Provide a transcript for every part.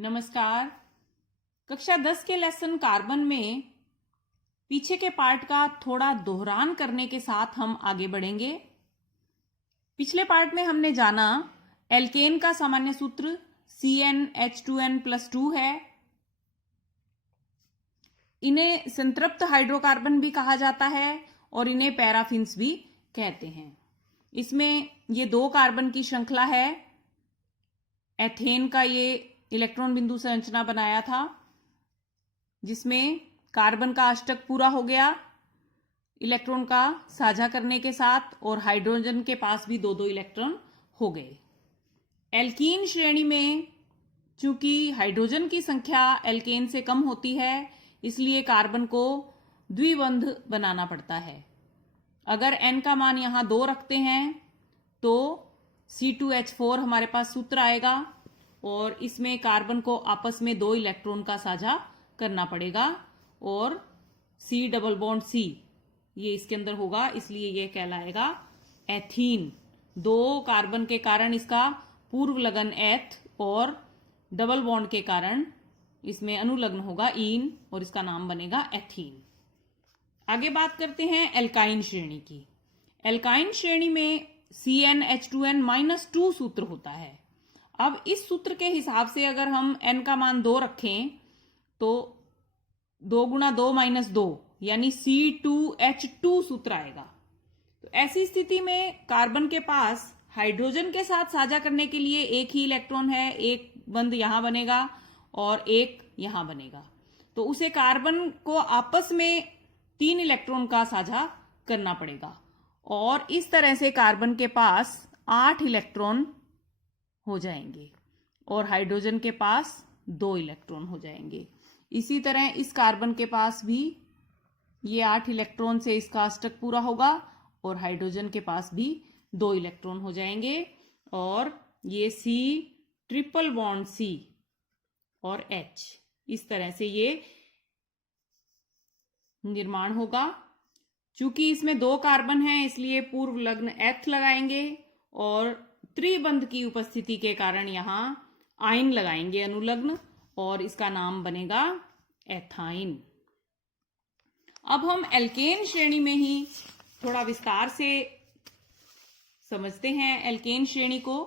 नमस्कार। कक्षा 10 के लेसन कार्बन में पीछे के पार्ट का थोड़ा दोहरान करने के साथ हम आगे बढ़ेंगे। पिछले पार्ट में हमने जाना एल्केन का सामान्य सूत्र CnH2n+2 है। इन्हें संतृप्त हाइड्रोकार्बन भी कहा जाता है और इन्हें पैराफिन्स भी कहते हैं। इसमें ये दो कार्बन की श्रृंखला है। एथेन का ये इलेक्ट्रॉन बिंदु संरचना बनाया था जिसमें कार्बन का अष्टक पूरा हो गया इलेक्ट्रॉन का साझा करने के साथ, और हाइड्रोजन के पास भी दो दो इलेक्ट्रॉन हो गए। एल्कीन श्रेणी में चूंकि हाइड्रोजन की संख्या एल्केन से कम होती है, इसलिए कार्बन को द्विबंध बनाना पड़ता है। अगर n का मान यहां 2 रखते हैं तो C2H4 हमारे पास सूत्र आएगा और इसमें कार्बन को आपस में 2 इलेक्ट्रॉन का साझा करना पड़ेगा और C डबल बॉन्ड C ये इसके अंदर होगा, इसलिए ये कहलाएगा एथीन। 2 कार्बन के कारण इसका पूर्व लगन एथ और डबल बॉन्ड के कारण इसमें अनुलग्न होगा ईन और इसका नाम बनेगा एथीन। आगे बात करते हैं एल्काइन श्रेणी की। एल्काइन श्रेणी में CnH2n-2 सूत्र होता है। अब इस सूत्र के हिसाब से अगर हम n का मान 2 रखें तो 2 × 2 - 2 यानी C2H2 सूत्र आएगा। तो ऐसी स्थिति में कार्बन के पास हाइड्रोजन के साथ साझा करने के लिए एक ही इलेक्ट्रॉन है, एक बंध यहां बनेगा और एक यहां बनेगा। तो उसे कार्बन को आपस में 3 इलेक्ट्रॉन का साझा करना पड़ेगा और इस तरह से कार्बन के पास 8 इलेक्ट्रॉन हो जाएंगे और हाइड्रोजन के पास 2 इलेक्ट्रॉन हो जाएंगे। इसी तरह इस कार्बन के पास भी ये 8 इलेक्ट्रॉन से इसका अष्टक पूरा होगा और हाइड्रोजन के पास भी 2 इलेक्ट्रॉन हो जाएंगे और ये C ट्रिपल बॉन्ड C और H इस तरह से ये निर्माण होगा। चूंकि इसमें 2 कार्बन हैं इसलिए पूर्व लग्न एथ लगाएंगे और त्रिबंध की उपस्थिति के कारण यहां आइन लगाएंगे अनुलग्न और इसका नाम बनेगा एथाइन। अब हम एल्केन श्रेणी में ही थोड़ा विस्तार से समझते हैं एल्केन श्रेणी को।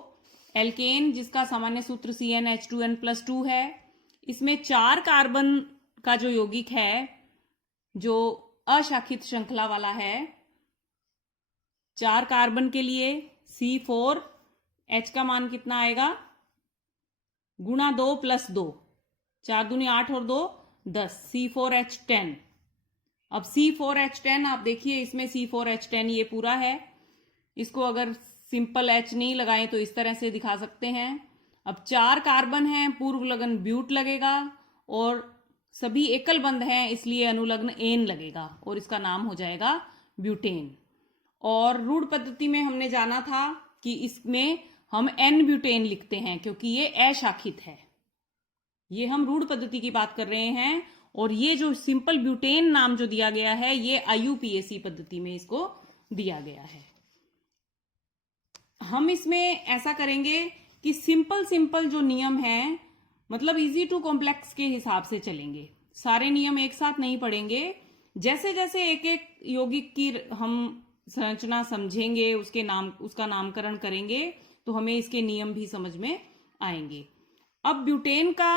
एल्केन जिसका सामान्य सूत्र CnH2n+2 है, इसमें 4 कार्बन का जो यौगिक है जो अशाखित श्रृंखला वाला है, 4 कार्बन के लिए C4H का मान कितना आएगा गुणा 2 + 2, 4 दूनी 8 और 2 10, C4H10। अब C4H10 आप देखिए इसमें C4H10 ये पूरा है। इसको अगर सिंपल H नहीं लगाएं तो इस तरह से दिखा सकते हैं। अब 4 कार्बन हैं, पूर्व लगन ब्यूट लगेगा और सभी एकल बंध हैं इसलिए अनुलग्न एन लगेगा और इसका नाम हो जाएगा ब्यूटेन। और रूढ़ पद्धति में हमने जाना था कि इसमें हम एन ब्यूटेन लिखते हैं क्योंकि ये अशाखित है। ये हम रूढ़ पद्धति की बात कर रहे हैं और ये जो सिंपल ब्यूटेन नाम जो दिया गया है ये IUPAC पद्धति में इसको दिया गया है। हम इसमें ऐसा करेंगे कि सिंपल जो नियम है मतलब इजी टू कॉम्प्लेक्स के हिसाब से चलेंगे। सारे नियम एक साथ नहीं पढ़ेंगे। जैसे जैसे एक एक यौगिक की हम संरचना समझेंगे, उसका नामकरण करेंगे तो हमें इसके नियम भी समझ में आएंगे। अब ब्यूटेन का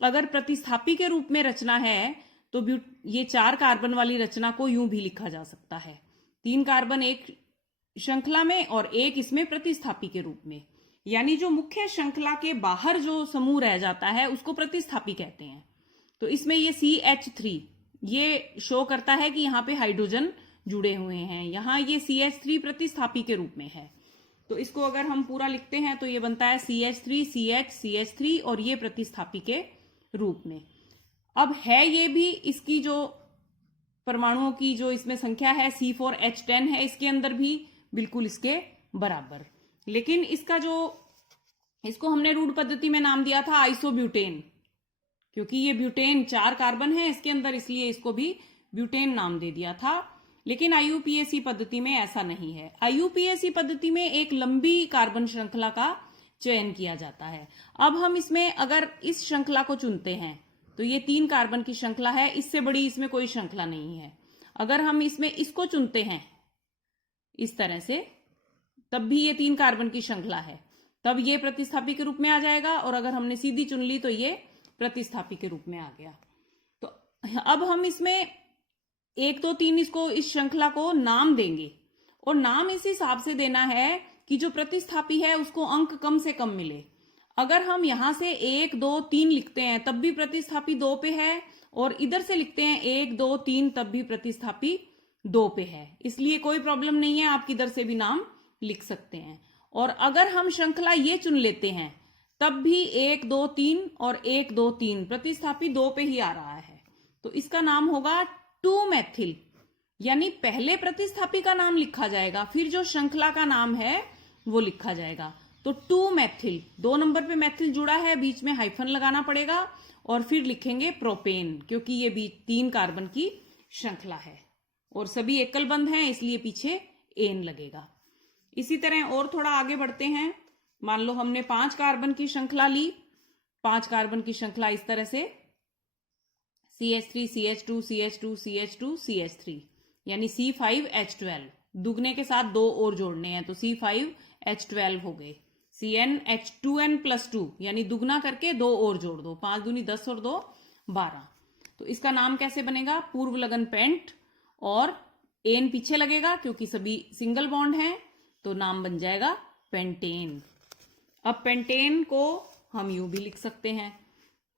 अगर प्रतिस्थापी के रूप में रचना है तो ये 4 कार्बन वाली रचना को यूं भी लिखा जा सकता है, 3 कार्बन एक श्रृंखला में और एक इसमें प्रतिस्थापी के रूप में। यानी जो मुख्य श्रृंखला के बाहर जो समूह रह जाता है उसको प्रतिस्थापी कहते हैं। तो इसमें ये CH3 ये शो करता है कि यहाँ पे हाइड्रोजन जुड़े हुए हैं, यहाँ ये CH3 प्रतिस्थापी के रूप में है। तो इसको अगर हम पूरा लिखते हैं तो ये बनता है CH3 CH CH3 और ये प्रतिस्थापी के रूप में। अब है ये भी इसकी जो परमाणुओं की जो इसमें संख्या है C4H10 है, इसके अंदर भी बिल्कुल इसके बराबर। लेकिन इसको हमने रूढ़ पद्धति में नाम दिया था आइसोब्यूटेन, क्योंकि ये ब्यूटेन 4 कार्बन है इसके अंदर, इसलिए इसको भी ब्यूटेन नाम दे दिया था। लेकिन IUPAC पद्धति में ऐसा नहीं है। IUPAC पद्धति में एक लंबी कार्बन श्रृंखला का चयन किया जाता है। अब हम इसमें अगर इस श्रृंखला को चुनते हैं तो ये 3 कार्बन की श्रृंखला है, इससे बड़ी इसमें कोई श्रृंखला नहीं है। अगर हम इसमें इसको चुनते हैं इस तरह से, तब भी ये 3 कार्बन की श्रृंखला है, तब ये प्रतिस्थापी के रूप में आ जाएगा। और अगर हमने सीधी चुन ली तो ये प्रतिस्थापी के रूप में आ गया। तो अब हम इसमें 1 2 3 इसको, इस श्रृंखला को नाम देंगे, और नाम इस हिसाब से देना है कि जो प्रतिस्थापी है उसको अंक कम से कम मिले। अगर हम यहां से 1 2 3 लिखते हैं तब भी प्रतिस्थापी 2 पे है, और इधर से लिखते हैं 1 2 3 तब भी प्रतिस्थापी 2 पे है, इसलिए कोई प्रॉब्लम नहीं है, आप किधर से भी नाम लिख सकते हैं। और अगर हम श्रृंखला ये चुन लेते हैं तब भी 1 2 3 और 1 2 3 प्रतिस्थापी 2 पे ही आ रहा है, तो इसका नाम होगा 2 मैथिल। यानी पहले प्रतिस्थापी का नाम लिखा जाएगा, फिर जो श्रृंखला का नाम है वो लिखा जाएगा। तो 2 मैथिल, 2 नंबर पे मैथिल जुड़ा है, बीच में हाइफन लगाना पड़ेगा, और फिर लिखेंगे प्रोपेन, क्योंकि ये भी 3 कार्बन की श्रृंखला है और सभी एकल बंध हैं, इसलिए पीछे एन लगेगा। इसी तरह और थोड़ा आगे बढ़ते हैं। मान लो हमने 5 कार्बन की श्रृंखला ली, 5 कार्बन की श्रृंखला इस तरह से CH3 CH2 CH2 CH2 CH3, यानी C5H12, दुगने के साथ 2 और जोड़ने हैं तो C5H12 हो गए। CnH2n+2, यानी दुगना करके 2 और जोड़ दो, 5 दूनी 10 और 2 12। तो इसका नाम कैसे बनेगा? पूर्व लगन पेंट, और एन पीछे लगेगा क्योंकि सभी सिंगल बॉन्ड हैं, तो नाम बन जाएगा पेंटेन। अब पेंटेन को हम यूं भी लिख सकते हैं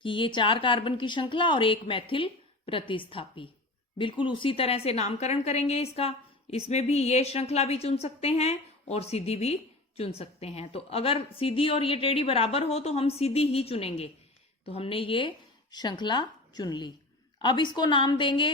कि ये 4 कार्बन की श्रृंखला और 1 मैथिल प्रतिस्थापी। बिल्कुल उसी तरह से नामकरण करेंगे इसका। इसमें भी ये श्रृंखला भी चुन सकते हैं और सीधी भी चुन सकते हैं। तो अगर सीधी और ये टेढ़ी बराबर हो तो हम सीधी ही चुनेंगे। तो हमने ये श्रृंखला चुन ली। अब इसको नाम देंगे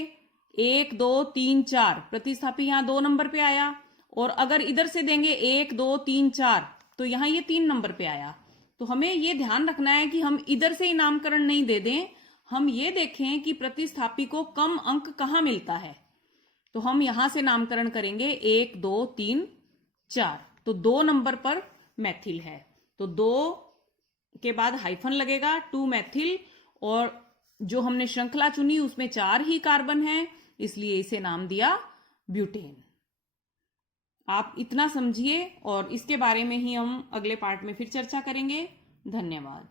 1 2 3 4, प्रतिस्थापी यहां 2 नंबर पे आया, और अगर इधर से देंगे 1 2 3 4 तो यहां ये 3 नंबर पे आया। तो हमें ये ध्यान रखना है कि हम इधर से ही नामकरण नहीं दे दें, हम ये देखें कि प्रतिस्थापी को कम अंक कहां मिलता है। तो हम यहां से नामकरण करेंगे 1 2 3 4, तो 2 नंबर पर मैथिल है, तो 2 के बाद हाइफन लगेगा, 2 मैथिल, और जो हमने श्रृंखला चुनी उसमें 4 ही कार्बन हैं, इसलिए इसे नाम दिया ब्यूटेन। आप इतना समझिए और इसके बारे में ही हम अगले पार्ट में फिर चर्चा करेंगे। धन्यवाद।